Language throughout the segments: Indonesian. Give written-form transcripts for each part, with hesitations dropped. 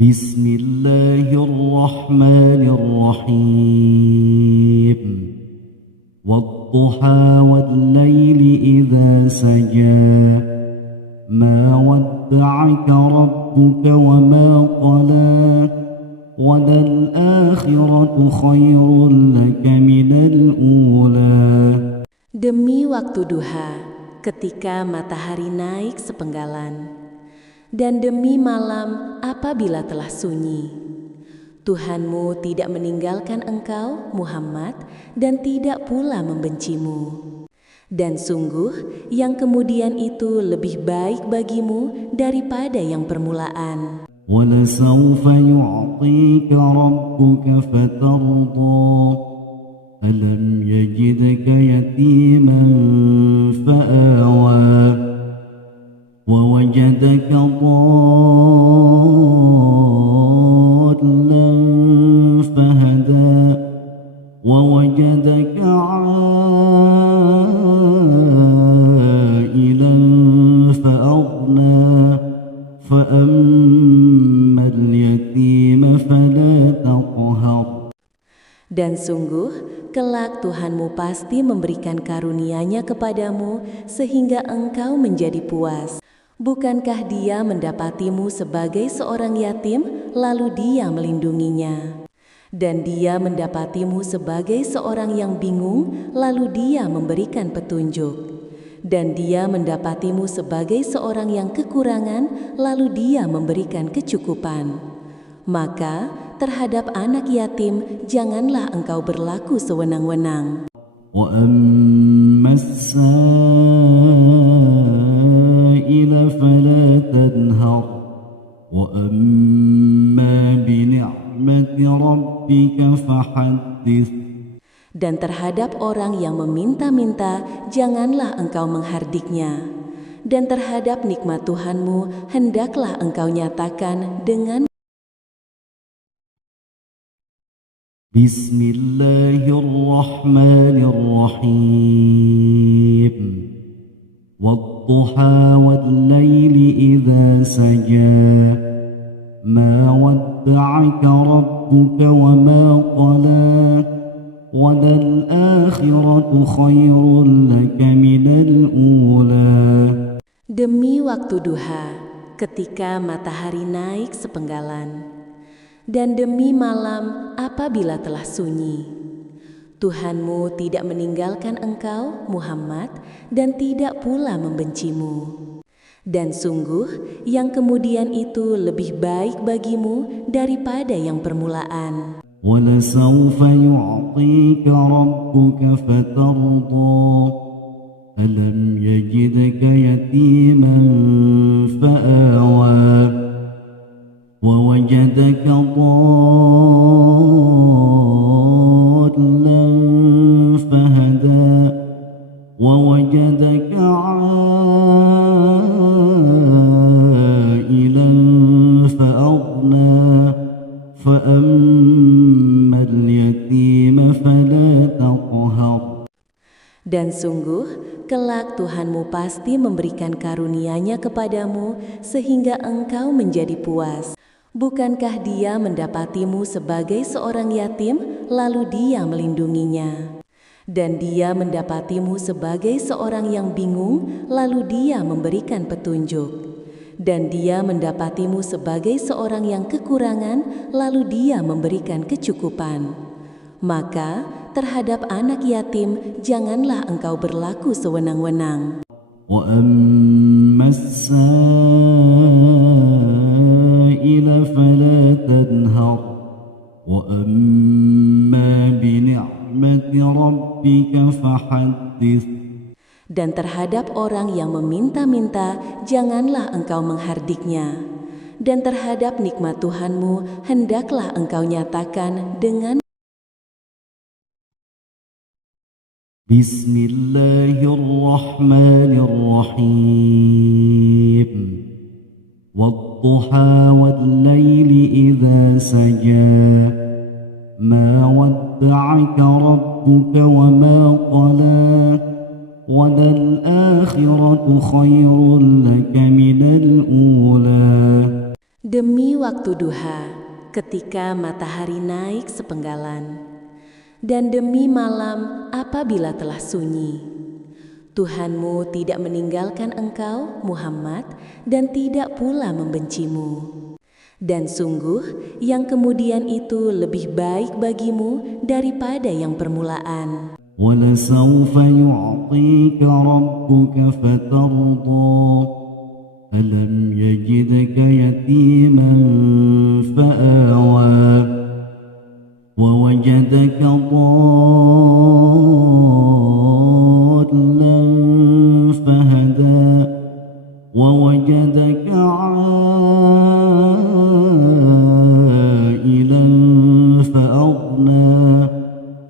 بسم الله الرحمن الرحيم والضحى والليل إذا سجى ما ودعك ربك وما قلى وللآخرة خير لك من الأولى. Demi waktu duha, ketika matahari naik sepenggalan, dan demi malam apabila telah sunyi, Tuhanmu tidak meninggalkan engkau, Muhammad, dan tidak pula membencimu. Dan sungguh, yang kemudian itu lebih baik bagimu daripada yang permulaan. وَلَسَوْفَ يُعْطِيكَ رَبُّكَ فَتَرْضَى أَلَمْ يَجِدْكَ يَتِيمًا فَآوَى وَوَجَدَكَ ضَالًّا فَهَدَى وَوَجَدَكَ عَائِلًا فَأَغْنَى فَأَمَّا الْيَتِيمَ فَلَا تَقْهَرْ. Dan sungguh, kelak Tuhanmu pasti memberikan karunia-Nya kepadamu sehingga engkau menjadi puas. Bukankah Dia mendapatimu sebagai seorang yatim, lalu Dia melindunginya? Dan Dia mendapatimu sebagai seorang yang bingung, lalu Dia memberikan petunjuk. Dan Dia mendapatimu sebagai seorang yang kekurangan, lalu Dia memberikan kecukupan. Maka terhadap anak yatim janganlah engkau berlaku sewenang-wenang. وَأَمَّا السَّائِلَ فَلَا تَنْهَرْ وَأَمَّا بِنِعْمَةِ رَبِّكَ فَحَدِّثْ. Dan terhadap orang yang meminta-minta janganlah engkau menghardiknya. Dan terhadap nikmat Tuhanmu hendaklah engkau nyatakan dengan Bismillahirrahmanirrahim. وَالضُّحَى وَاللَّيْلِ إِذَا سَجَى مَا وَدَّعَكَ رَبُّكَ وَمَا قَلَى وَلَلْآخِرَةُ خَيْرٌ لَكَ مِنَ الْأُولَى. Demi waktu duha, ketika matahari naik sepenggalan, dan demi malam apabila telah sunyi, Tuhanmu tidak meninggalkan engkau, Muhammad, dan tidak pula membencimu. Dan sungguh, yang kemudian itu lebih baik bagimu daripada yang permulaan. وَلَسَوْفَ يُعْطِيكَ رَبُّكَ فَتَرْضَى أَلَمْ يَجِدْكَ يَتِيمًا فَآوَى وَوَجَدَكَ ضَالًّا فَهَدَى وَوَجَدَكَ عَائِلًا فَأَغْنَى فَأَمَّا الْيَتِيمَ فَلَا تَقْهَرْ. Dan sungguh, kelak Tuhanmu pasti memberikan karunia-Nya kepadamu sehingga engkau menjadi puas. Bukankah Dia mendapatimu sebagai seorang yatim, lalu Dia melindunginya? Dan Dia mendapatimu sebagai seorang yang bingung, lalu Dia memberikan petunjuk. Dan Dia mendapatimu sebagai seorang yang kekurangan, lalu Dia memberikan kecukupan. Maka terhadap anak yatim janganlah engkau berlaku sewenang-wenang. وَأَمَّا السَّائِلَ فَلَا تَنْهَرْ وَأَمَّا بِنِعْمَةِ رَبِّكَ فَحَدِّثْ. Dan terhadap orang yang meminta-minta janganlah engkau menghardiknya. Dan terhadap nikmat Tuhanmu hendaklah engkau nyatakan dengan Bismillahirrahmanirrahim. وَالضُّحَى وَاللَّيْلِ إِذَا سَجَى مَا وَدَّعَكَ رَبُّكَ وَمَا قَلَى وَلَلْآخِرَةُ خَيْرٌ لَكَ مِنَ الْأُولَى. Demi waktu duha, ketika matahari naik sepenggalan, dan demi malam apabila telah sunyi, Tuhanmu tidak meninggalkan engkau, Muhammad, dan tidak pula membencimu. Dan sungguh, yang kemudian itu lebih baik bagimu daripada yang permulaan. وَلَسَوْفَ يُعْطِيكَ رَبُّكَ فَتَرْضَى أَلَمْ يَجِدْكَ يَتِيمًا فَآوَى وَوَجَدَكَ ضَالًّا فَهَدَى وَوَجَدَكَ عَائِلًا فَأَغْنَى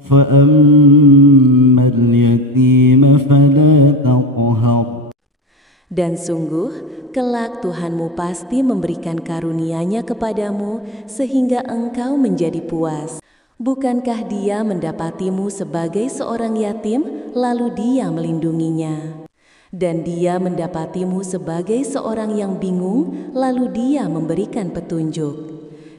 فَأَمَّا الْيَتِيمَ فَلَا تَقْهَرْ. Dan sungguh, kelak Tuhanmu pasti memberikan karunia-Nya kepadamu sehingga engkau menjadi puas. Bukankah Dia mendapatimu sebagai seorang yatim, lalu Dia melindunginya? Dan Dia mendapatimu sebagai seorang yang bingung, lalu Dia memberikan petunjuk.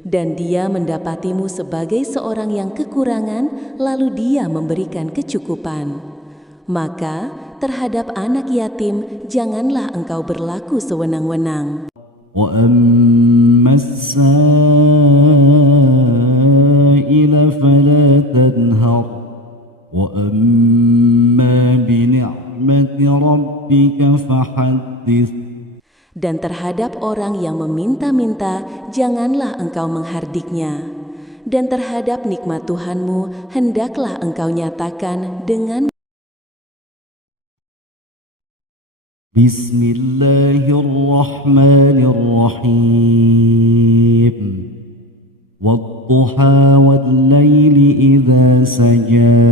Dan Dia mendapatimu sebagai seorang yang kekurangan, lalu Dia memberikan kecukupan. Maka terhadap anak yatim janganlah engkau berlaku sewenang-wenang. وَأَمَّا السَّائِلَ فَلَا تَنْهَرْ وَأَمَّا بِنِعْمَةِ رَبِّكَ فَحَدِّثْ. Dan terhadap orang yang meminta-minta janganlah engkau menghardiknya. Dan terhadap nikmat Tuhanmu hendaklah engkau nyatakan dengan Bismillahirrahmanirrahim. وَالضُّحَى وَاللَّيْلِ إِذَا سَجَى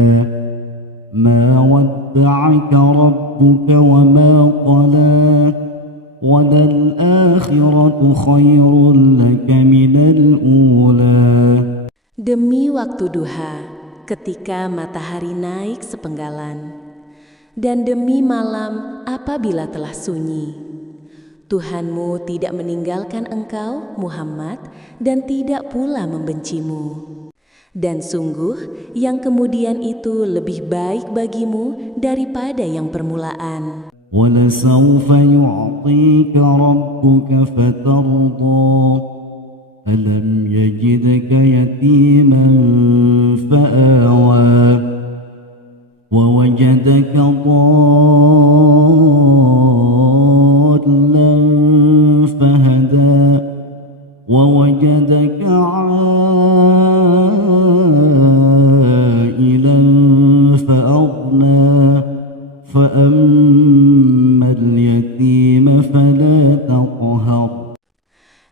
مَا وَدَّعَكَ رَبُّكَ وَمَا قَلَى وَلَلْآخِرَةُ خَيْرٌ لَكَ مِنَ الْأُولَى. demi waktu duha, ketika matahari naik sepenggalan, dan demi malam apabila telah sunyi. Tuhanmu tidak meninggalkan engkau, Muhammad, dan tidak pula membencimu. Dan sungguh, yang kemudian itu lebih baik bagimu daripada yang permulaan. وَلَسَوْفَ يُعْطِيكَ رَبُّكَ فَتَرْضَى أَلَمْ يَجِدْكَ يَتِيمًا فَآوَى وَوَجَدَكَ ضَالًّا فَهَدَى وَوَجَدَكَ عَائِلًا فَأَغْنَى فَأَمَّا الْيَتِيمَ فَلَا تَقْهَرْ.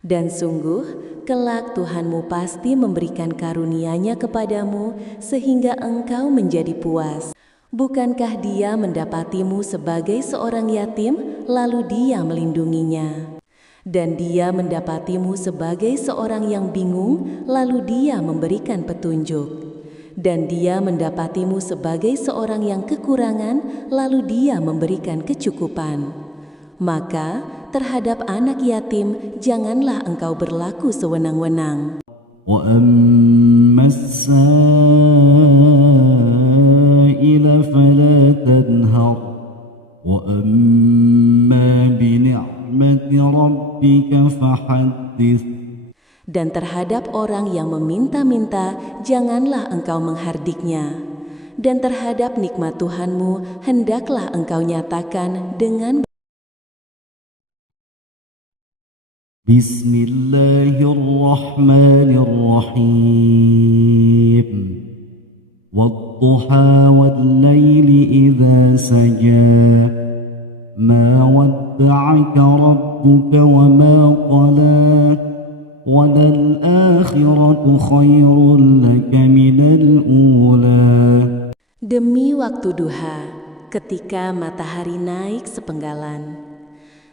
Dan sungguh, kelak Tuhanmu pasti memberikan karunia-Nya kepadamu sehingga engkau menjadi puas. Bukankah Dia mendapatimu sebagai seorang yatim, lalu Dia melindunginya? Dan Dia mendapatimu sebagai seorang yang bingung, lalu Dia memberikan petunjuk. Dan Dia mendapatimu sebagai seorang yang kekurangan, lalu Dia memberikan kecukupan. Maka terhadap anak yatim janganlah engkau berlaku sewenang-wenang. وَأَمَّا السَّائِلَ فَلَا تَنْهَرْ وَأَمَّا بِنِعْمَةِ رَبِّكَ فَحَدِّثْ. Dan terhadap orang yang meminta-minta janganlah engkau menghardiknya. Dan terhadap nikmat Tuhanmu hendaklah engkau nyatakan dengan Bismillahirrahmanirrahim. وَالضُّحَى وَاللَّيْلِ إِذَا سَجَى مَا وَدَّعَكَ رَبُّكَ وَمَا قَلَى وَلَلْآخِرَةُ خَيْرٌ لَكَ مِنَ الْأُولَى. demi waktu duha, ketika matahari naik sepenggalan,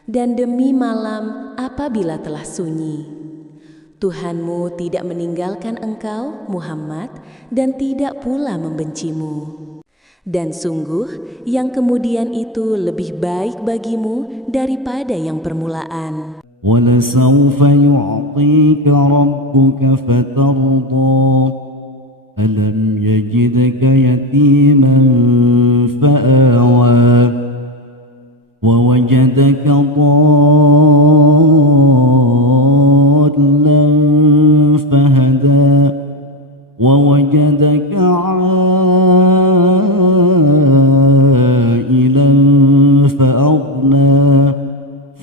dan demi malam apabila telah sunyi. Tuhanmu tidak meninggalkan engkau, Muhammad, dan tidak pula membencimu. Dan sungguh, yang kemudian itu lebih baik bagimu daripada yang permulaan. ولسوف يعطيك ربك فترضى ألم يجدك يتيما فآوى ووجدك ضالا فهدى ووجدك عائلا فأغنى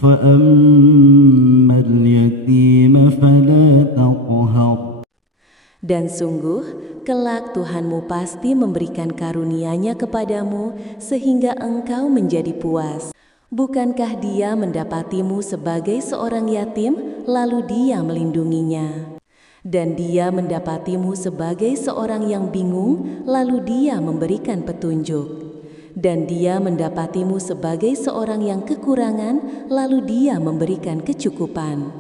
فأما اليتيم فلا تقهر. Dan sungguh, kelak Tuhanmu pasti memberikan karunia-Nya kepadamu sehingga engkau menjadi puas. Bukankah Dia mendapatimu sebagai seorang yatim, lalu Dia melindunginya? Dan Dia mendapatimu sebagai seorang yang bingung, lalu Dia memberikan petunjuk. Dan Dia mendapatimu sebagai seorang yang kekurangan, lalu Dia memberikan kecukupan.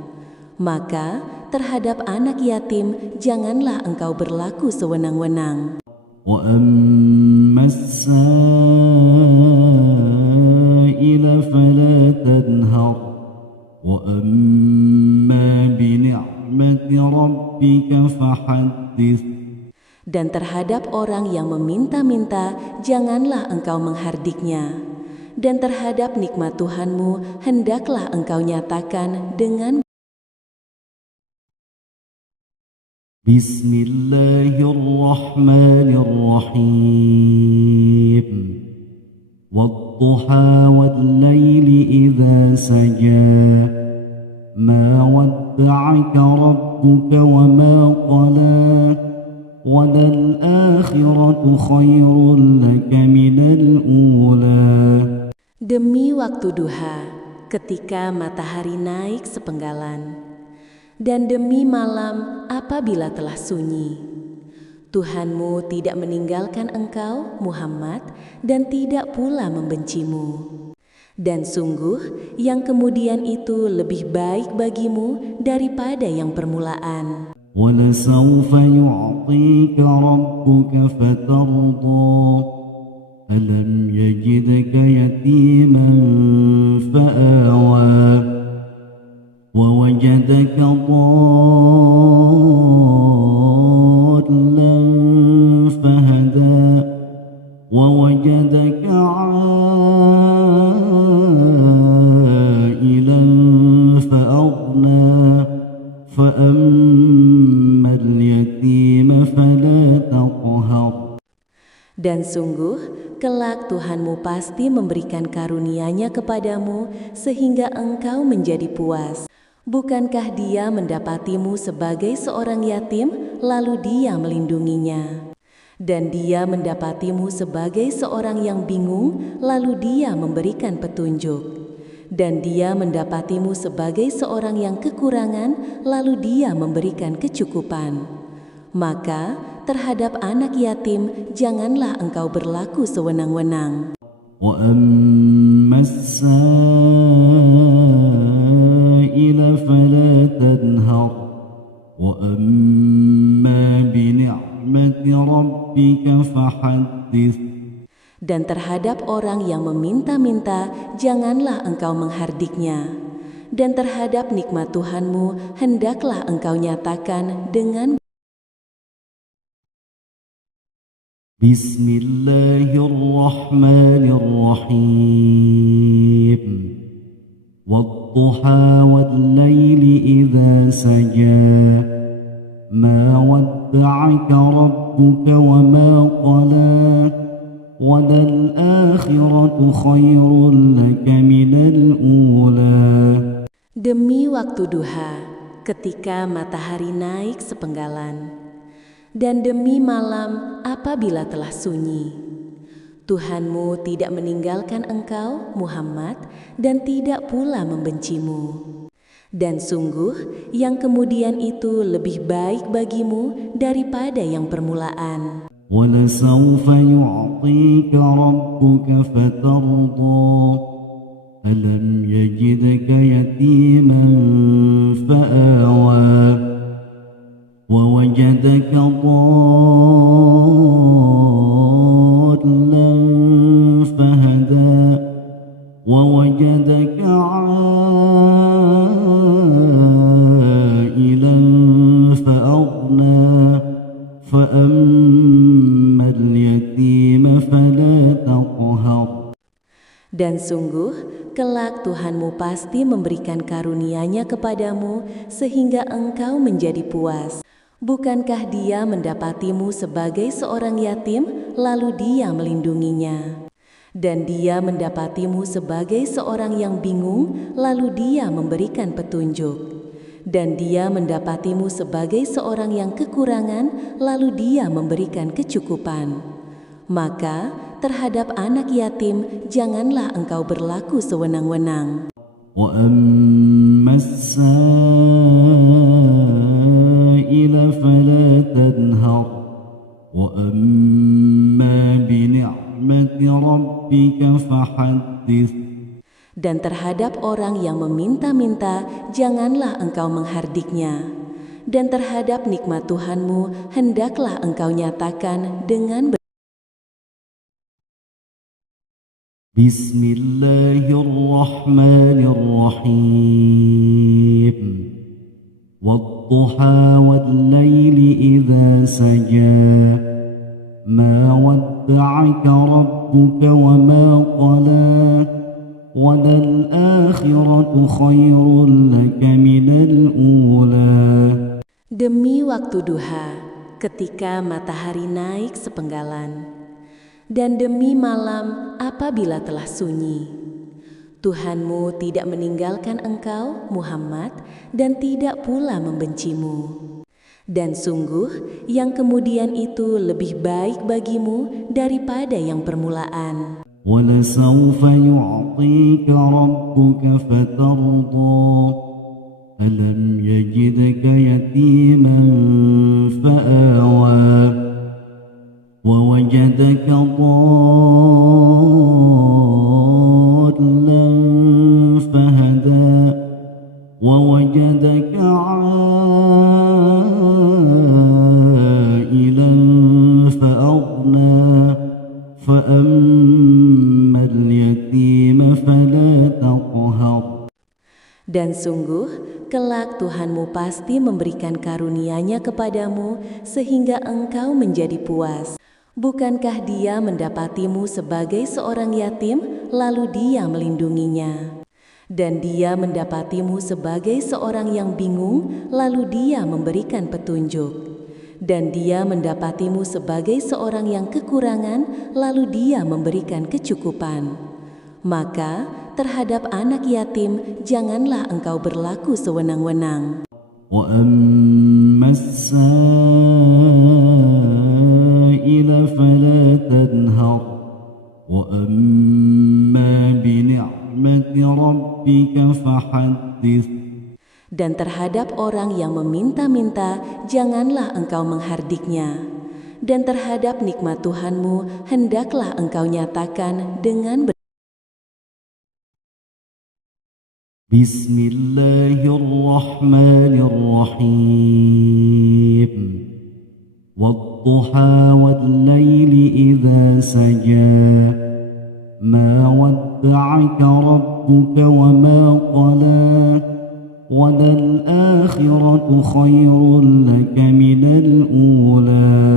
Maka terhadap anak yatim janganlah engkau berlaku sewenang-wenang. وَأَمَّا السَّائِلَ فَلَا تَنْهَرْ وَأَمَّا بِنِعْمَةِ رَبِّكَ فَحَدِّثْ. Dan terhadap orang yang meminta-minta janganlah engkau menghardiknya. Dan terhadap nikmat Tuhanmu hendaklah engkau nyatakan dengan Bismillahirrahmanirrahim. Wadduha wal-laili idza saja. Ma wadda'aka rabbuka wa ma qala. Walal-akhiratu khairun laka minal ula. Demi waktu duha, ketika matahari naik sepenggalan. Dan demi malam apabila telah sunyi, Tuhanmu tidak meninggalkan engkau, Muhammad, dan tidak pula membencimu. Dan sungguh, yang kemudian itu lebih baik bagimu daripada yang permulaan. وَلَسَوْفَ يُعْطِيكَ رَبُّكَ فَتَرْضَى أَلَمْ يَجِدْكَ يَتِيمًا فَآوَى وَوَجَدَكَ ضَالًّا فَهَدَى وَوَجَدَكَ عَائِلًا فَأَغْنَى فَأَمَّا الْيَتِيمَ فَلَا تَقْهَرْ. Dan sungguh, kelak Tuhanmu pasti memberikan karunia-Nya kepadamu sehingga engkau menjadi puas. Bukankah Dia mendapatimu sebagai seorang yatim, lalu Dia melindunginya? Dan Dia mendapatimu sebagai seorang yang bingung, lalu Dia memberikan petunjuk. Dan Dia mendapatimu sebagai seorang yang kekurangan, lalu Dia memberikan kecukupan. Maka terhadap anak yatim janganlah engkau berlaku sewenang-wenang. وَأَمَّا السَّائِلَ فَلَا تَنْهَرْ وَأَمَّا بِنِعْمَةِ رَبِّكَ فَحَدِّثْ. Dan terhadap orang yang meminta-minta janganlah engkau menghardiknya. Dan terhadap nikmat Tuhanmu hendaklah engkau nyatakan dengan Bismillahirrahmanirrahim. Wadduha wal-laili idza saja. Ma wadda'aka rabbuka wa ma qala. Walal-akhiratu khairun laka minal ula. Demi waktu duha, ketika matahari naik sepenggalan. Dan demi malam apabila telah sunyi, Tuhanmu tidak meninggalkan engkau, Muhammad, dan tidak pula membencimu. Dan sungguh, yang kemudian itu lebih baik bagimu daripada yang permulaan. وَلَسَوْفَ يُعْطِيكَ رَبُّكَ فَتَرْضَى أَلَمْ يَجِدْكَ يَتِيمًا فَآوَى وَوَجَدَكَ ضَالًّا فَهَدَى وَوَجَدَكَ عَائِلًا Dan sungguh, kelak Tuhanmu pasti memberikan karunia-Nya kepadamu sehingga engkau menjadi puas. Bukankah Dia mendapatimu sebagai seorang yatim, lalu Dia melindunginya? Dan Dia mendapatimu sebagai seorang yang bingung, lalu Dia memberikan petunjuk. Dan Dia mendapatimu sebagai seorang yang kekurangan, lalu Dia memberikan kecukupan. Maka, terhadap anak yatim, janganlah engkau berlaku sewenang-wenang. وأما السائل فلا تنهر وأما بنعمة ربك فحدث. Dan terhadap orang yang meminta-minta, janganlah engkau menghardiknya. Dan terhadap nikmat Tuhanmu, hendaklah engkau nyatakan dengan بسم الله الرحمن الرحيم والضحى والليل إذا سجى ما ودعك ربك وما قلى وللآخرة خير لك من الأولى. Demi waktu duha, ketika matahari naik sepenggalan, dan demi malam apabila telah sunyi. Tuhanmu tidak meninggalkan engkau, Muhammad, dan tidak pula membencimu. Dan sungguh, yang kemudian itu lebih baik bagimu daripada yang permulaan. وَلَسَوْفَ يُعْطِيكَ رَبُّكَ فَتَرْضَى أَلَمْ يَجِدْكَ يَتِيمًا فَآوَى وَوَجَدَكَ ضَالًّا فَهَدَى وَوَجَدَكَ عَائِلًا فَأَغْنَى فَأَمَّا الْيَتِيمَ فَلَا تَقْهَرْ. Dan sungguh, kelak Tuhanmu pasti memberikan karunia-Nya kepadamu sehingga engkau menjadi puas. Bukankah Dia mendapatimu sebagai seorang yatim, lalu Dia melindunginya? Dan Dia mendapatimu sebagai seorang yang bingung, lalu Dia memberikan petunjuk. Dan Dia mendapatimu sebagai seorang yang kekurangan, lalu Dia memberikan kecukupan. Maka, terhadap anak yatim, janganlah engkau berlaku sewenang-wenang. وَأَمَّا السَّائِلَ فَلَا تَنْهَرْ وَأَمَّا بِنِعْمَةِ رَبِّكَ فَحَدِّثْ. Dan terhadap orang yang meminta-minta, janganlah engkau menghardiknya. Dan terhadap nikmat Tuhanmu, hendaklah engkau nyatakan dengan بسم الله الرحمن الرحيم والضحى والليل إذا سجى ما ودعك ربك وما قلى وللآخرة خير لك من الأولى.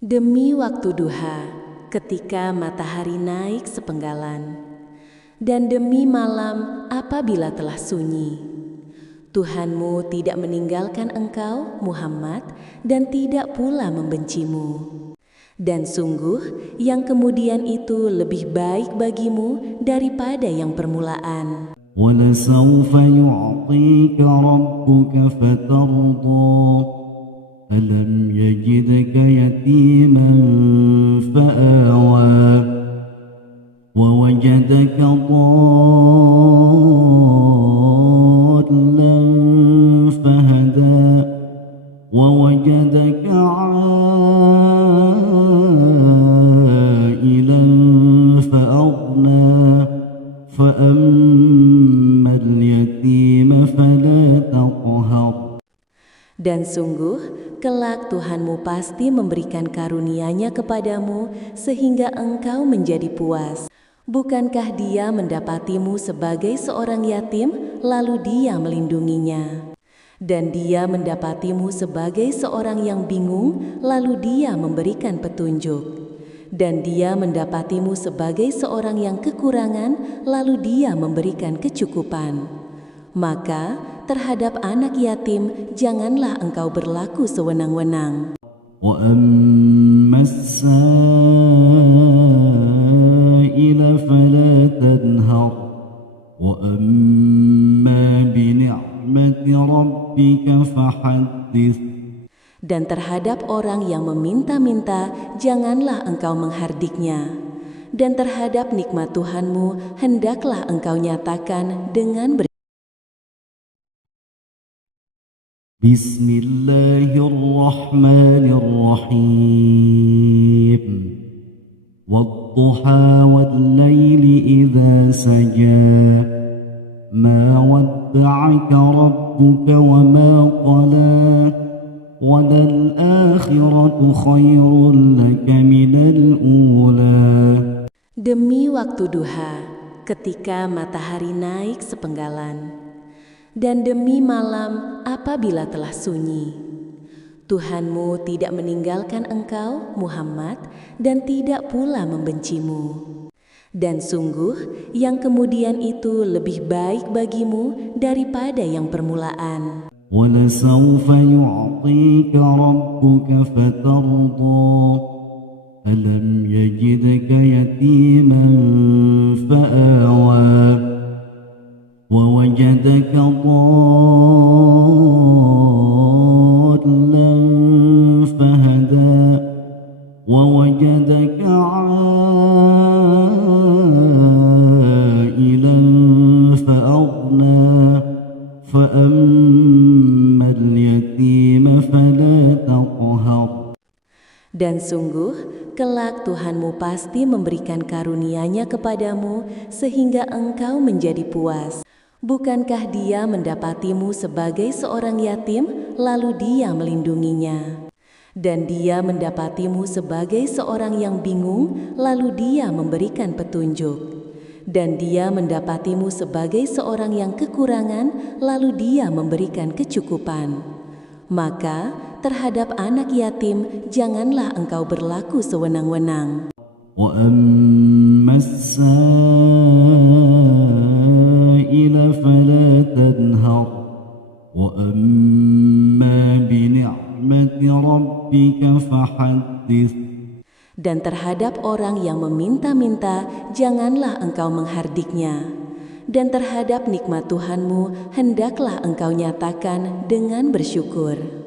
Demi waktu duha, ketika matahari naik sepenggalan, dan demi malam apabila telah sunyi. Tuhanmu tidak meninggalkan engkau, Muhammad, dan tidak pula membencimu. Dan sungguh, yang kemudian itu lebih baik bagimu daripada yang permulaan. وَلَسَوْفَ يُعْطِيكَ رَبُّكَ فَتَرْضَى أَلَمْ يَجِدْكَ يَتِيمًا فَآوَى وَوَجَدَكَ ضَالًّا فَهَدَى وَوَجَدَكَ عَائِلًا فَأَغْنَى فَأَمَّا الْيَتِيمَ فَلَا تَقْهَرْ. Dan sungguh, kelak Tuhanmu pasti memberikan karunia-Nya kepadamu sehingga engkau menjadi puas. Bukankah Dia mendapatimu sebagai seorang yatim, lalu Dia melindunginya? Dan Dia mendapatimu sebagai seorang yang bingung, lalu Dia memberikan petunjuk. Dan Dia mendapatimu sebagai seorang yang kekurangan, lalu Dia memberikan kecukupan. Maka terhadap anak yatim janganlah engkau berlaku sewenang-wenang. وأما السائل فلا تنهر وأما بنعمة ربك فحدث. Dan terhadap orang yang meminta-minta janganlah engkau menghardiknya. Dan terhadap nikmat Tuhanmu hendaklah engkau nyatakan dengan بسم الله الرحمن الرحيم والضحى والليل إذا سجى ما ودعك ربك وما قلى وللآخرة خير لك من الأولى. Demi waktu duha, ketika matahari naik sepenggalan, dan demi malam apabila telah sunyi. Tuhanmu tidak meninggalkan engkau, Muhammad, dan tidak pula membencimu. Dan sungguh, yang kemudian itu lebih baik bagimu daripada yang permulaan. وَلَسَوْفَ يُعْطِيكَ رَبُّكَ فَتَرْضَى أَلَمْ يَجِدْكَ يَتِيمًا فَآوَى وَوَجَدَكَ ضَالًّا فَهَدَى وَوَجَدَكَ عَائِلًا فَأَغْنَى فَأَمَّا الْيَتِيمَ فَلَا تَقْهَرْ. Dan sungguh, kelak Tuhanmu pasti memberikan karunia-Nya kepadamu sehingga engkau menjadi puas. Bukankah Dia mendapatimu sebagai seorang yatim, lalu Dia melindunginya? Dan Dia mendapatimu sebagai seorang yang bingung, lalu Dia memberikan petunjuk. Dan Dia mendapatimu sebagai seorang yang kekurangan, lalu Dia memberikan kecukupan. Maka terhadap anak yatim janganlah engkau berlaku sewenang-wenang. وَأَمَّا السَّائِلَ فَلَا تَنْهَرْ وَأَمَّا بِنِعْمَةِ رَبِّكَ فَحَدِّثْ. Dan terhadap orang yang meminta-minta janganlah engkau menghardiknya. Dan terhadap nikmat Tuhanmu hendaklah engkau nyatakan dengan bersyukur.